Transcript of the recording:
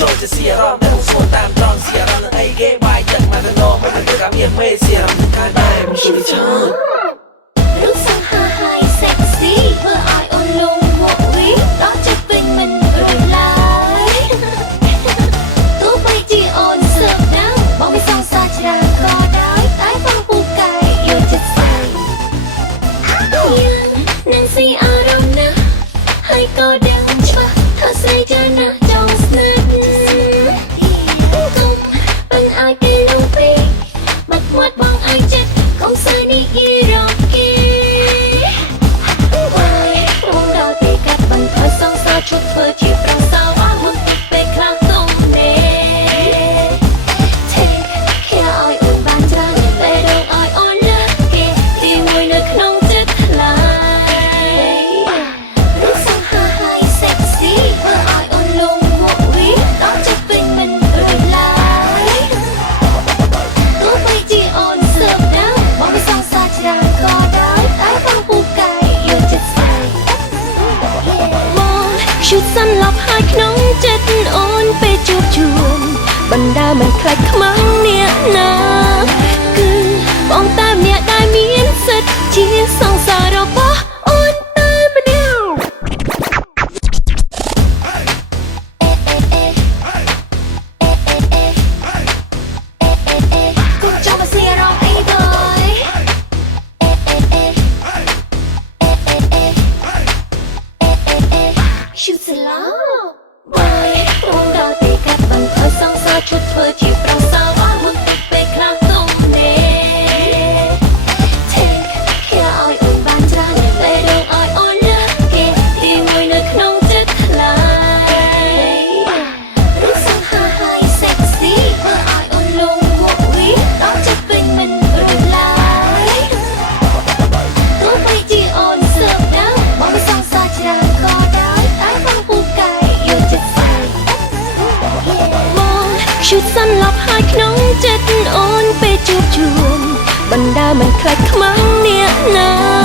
ចូលជាសៀរ៉មតែહુંស្មូតតាមត្រង់សៀរ៉មនឹងអីគេបាយទឹកមកទៅនោមិនទៅកាមានមេសៀរ៉មនឹងកើតដែរមិនឈឺឈឺរូបសង្ហាហៃ sexy ធ្វើឲ្យអូនលងមកវិញដល់ចិត្តពេញមិនរួចឡើយទោះបីជាអូនសើបណាស់បងមិនសង្សារច្រើនក៏ដោយតែបងពូកែយកចិត្តស្អែកនឹងស៊ីអារម្មណ៍ណាស់ហើយក៏ដឹងច្បាស់ថាស្រីចាស់ណាស់ចង់ស្និទ្ធគុំបឹងឲ្យគេលងពេកបាត់មាត់បងឲ្យចិត្តកុំសើនិយាយរកគេបងដល់ពេលកាត់បន្ថយសង្សារឈប់ធ្វើជាប្រសើរមុនតិចពេលខ្លះទុំនេTake care ឲ្យអូនបានច្រើនតែរងឲ្យអូនលើគេទីមួយនៅក្នុងចិត្តខ្លាយរូបសង្ហាហៃ sexy ធ្វើឲ្យអូនលងមកវិញដល់ចិត្តពេញមិនរួចឡើយទោះបីជាអូនសើបណាស់បងមិនសង្សារច្រើនក៏ដោយតែបងពូកែយកចិត្តស្អែកបងឈឺសន្លប់ហើយក្នុងចិត្តអូនពេលជួបជុំបណ្ដាមិនខ្លាចខ្មាំងអ្នកណាគឺបងតែម្នាក់ដែលមានសិទ្ធិជាសង្សាររបស់អូនតែម្នាក់កុំចាំមកសៀរ៉មអីបើឈឺស្លាប់បងដល់ពេលកាត់បន្ថយសង្សារឈប់ធ្វើជាប្រសើរមុនតិចពេលខ្លះទុំនេ Take care ឲ្យអូនបានច្រើនតែរងឲ្យអូនលើគេទីមួយនៅក្នុងចិត្តខ្លាយរូបសង្ហាហៃ sexy ធ្វើឲ្យអូនលងមកវិញដល់ចិត្តពេញមិនរួចឡើយទោះបីជាអូនសើបណាស់បងមិនសង្សារច្រើនក៏ដោយតែបងពូកែយកចិត្តស្អែកបងឈឺសន្លប់ហើយក្នុងចិត្តអូនពេលជួបជុំបណ្ដាមិនខ្លាចខ្មាំងអ្នកណា